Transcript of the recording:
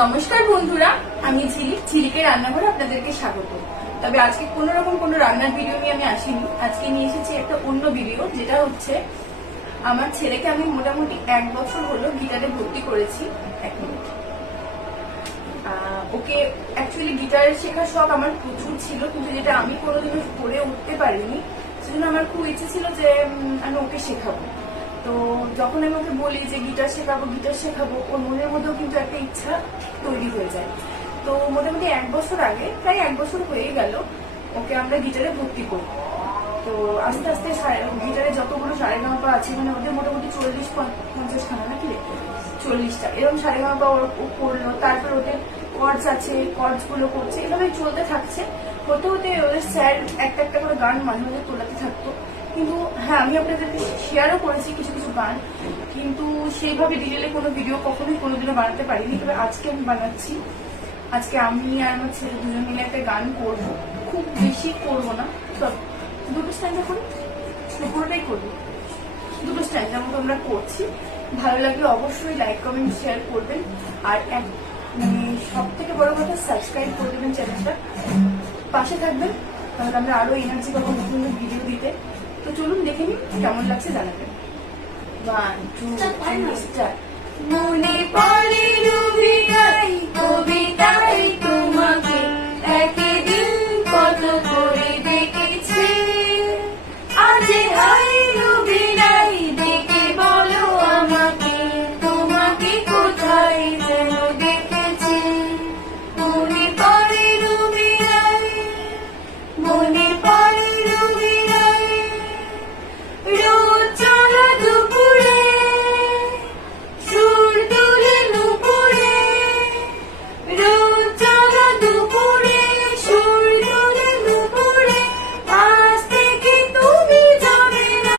নমস্কার বন্ধুরা, আমি ঝিলিকের রান্নাঘরে আপনাদেরকে স্বাগত। তবে আজকে কোনো রকম কোনো রান্নার ভিডিও নিয়ে আমি আসিনি। আজকে নিয়ে এসেছি একটা অন্য ভিডিও, যেটা হচ্ছে আমার ছেলেকে আমি মোটামুটি 1 বছর হলো গিটারে ভর্তি করেছি। 1 মিনিট। ওকে অ্যাকচুয়ালি গিটার শেখার শখ আমার প্রচুর ছিল, কিন্তু যেটা আমি কোনোদিনও করে উঠতে পারিনি। সেজন্য আমার খুব ইচ্ছে ছিল যে আমি ওকে শেখাবো। তো যখন আমি ওকে বলি যে গিটার শেখাবো, ওর মনের মধ্যেও কিন্তু একটা ইচ্ছা তৈরি হয়ে যায়। তো মোটামুটি 1 বছর আগে, প্রায় 1 বছর হয়ে গেল, ওকে আমরা গিটারে ভর্তি করি। তো আস্তে আস্তে গিটারে যতগুলো সারেগামাপা আছে, মানে ওদের মোটামুটি 40-50 খানা নাকি 40টা এরকম সারেগামাপা ও করলো। তারপর ওদের কর্ডস আছে, কর্ডস গুলো করছে, এভাবে চলতে থাকছে। হতে হতে ওদের স্যার একটা একটা করে গান মাঝে মাঝে তোলাতে থাকতো। কিন্তু হ্যাঁ, আমি আপনাদেরকে শেয়ারও করেছি কিছু কিছু গান, কিন্তু সেইভাবে ডিটেলে কোনো ভিডিও কখনোই কোনোদিনও বানাতে পারিনি। তবে আজকে আমি বানাচ্ছি। আজকে আমি আর আমার ছেলে দুজন মিলে একটা গান করব। খুব বেশি করবো না, সব 2টো স্ট্যান্ডা করি, পুরোটাই করবো। 2টো স্ট্যান্ডার মতো আমরা করছি। ভালো লাগলে অবশ্যই লাইক কমেন্ট শেয়ার করবেন। আর সব থেকে বড় কথা, সাবস্ক্রাইব করে দেবেন চ্যানেলটা, পাশে থাকবেন, তাহলে আমরা আরো এনার্জি পাবো নতুন ভিডিও দিতে। তো চলুন দেখে নিন কেমন লাগছে, জানাবেন। 1, 2, 3 স্টার্ট। মনে পড়ে রবি কবিতায়